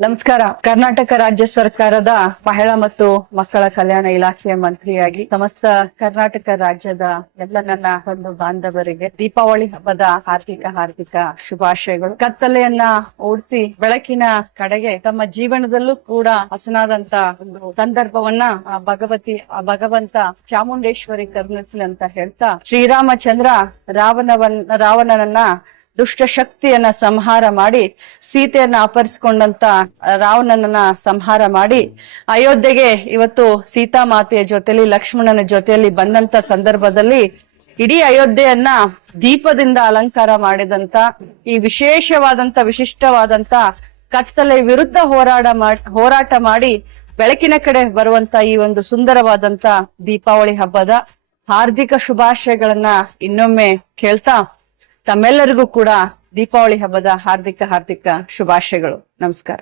ನಮಸ್ಕಾರ. ಕರ್ನಾಟಕ ರಾಜ್ಯ ಸರ್ಕಾರದ ಮಹಿಳಾ ಮತ್ತು ಮಕ್ಕಳ ಕಲ್ಯಾಣ ಇಲಾಖೆಯ ಮಂತ್ರಿಯಾಗಿ ಸಮಸ್ತ ಕರ್ನಾಟಕ ರಾಜ್ಯದ ಎಲ್ಲ ನನ್ನ ಒಂದು ಬಾಂಧವರಿಗೆ ದೀಪಾವಳಿ ಹಬ್ಬದ ಹಾರ್ದಿಕ ಹಾರ್ದಿಕ ಶುಭಾಶಯಗಳು. ಕತ್ತಲೆಯನ್ನ ಓಡಿಸಿ ಬೆಳಕಿನ ಕಡೆಗೆ ತಮ್ಮ ಜೀವನದಲ್ಲೂ ಕೂಡ ಹಸನಾದಂತ ಒಂದು ಸಂದರ್ಭವನ್ನ ಆ ಭಗವತಿ, ಆ ಭಗವಂತ ಚಾಮುಂಡೇಶ್ವರಿ ಕರುಣಿಸಲಿ ಅಂತ ಹೇಳ್ತಾ ಶ್ರೀರಾಮಚಂದ್ರ ರಾವಣವನ್ ರಾವಣನನ್ನ ದುಷ್ಟ ಶಕ್ತಿಯನ್ನ ಸಂಹಾರ ಮಾಡಿ, ಸೀತೆಯನ್ನ ಅಪಹರಿಸಿಕೊಂಡಂತ ರಾವಣನನ್ನ ಸಂಹಾರ ಮಾಡಿ, ಅಯೋಧ್ಯೆಗೆ ಇವತ್ತು ಸೀತಾ ಮಾತೆಯ ಜೊತೆಲಿ, ಲಕ್ಷ್ಮಣನ ಜೊತೆಯಲ್ಲಿ ಬಂದಂತ ಸಂದರ್ಭದಲ್ಲಿ ಇಡೀ ಅಯೋಧ್ಯೆಯನ್ನ ದೀಪದಿಂದ ಅಲಂಕಾರ ಮಾಡಿದಂತ, ಈ ವಿಶೇಷವಾದಂತ, ವಿಶಿಷ್ಟವಾದಂತ ಕತ್ತಲೆ ವಿರುದ್ಧ ಹೋರಾಟ ಮಾಡ್ ಹೋರಾಟ ಮಾಡಿ ಬೆಳಕಿನ ಕಡೆ ಬರುವಂತ ಈ ಒಂದು ಸುಂದರವಾದಂತ ದೀಪಾವಳಿ ಹಬ್ಬದ ಹಾರ್ದಿಕ ಶುಭಾಶಯಗಳನ್ನ ಇನ್ನೊಮ್ಮೆ ಕೇಳ್ತಾ ತಮ್ಮೆಲ್ಲರಿಗೂ ಕೂಡ ದೀಪಾವಳಿ ಹಬ್ಬದ ಹಾರ್ದಿಕ ಹಾರ್ದಿಕ ಶುಭಾಶಯಗಳು. ನಮಸ್ಕಾರ.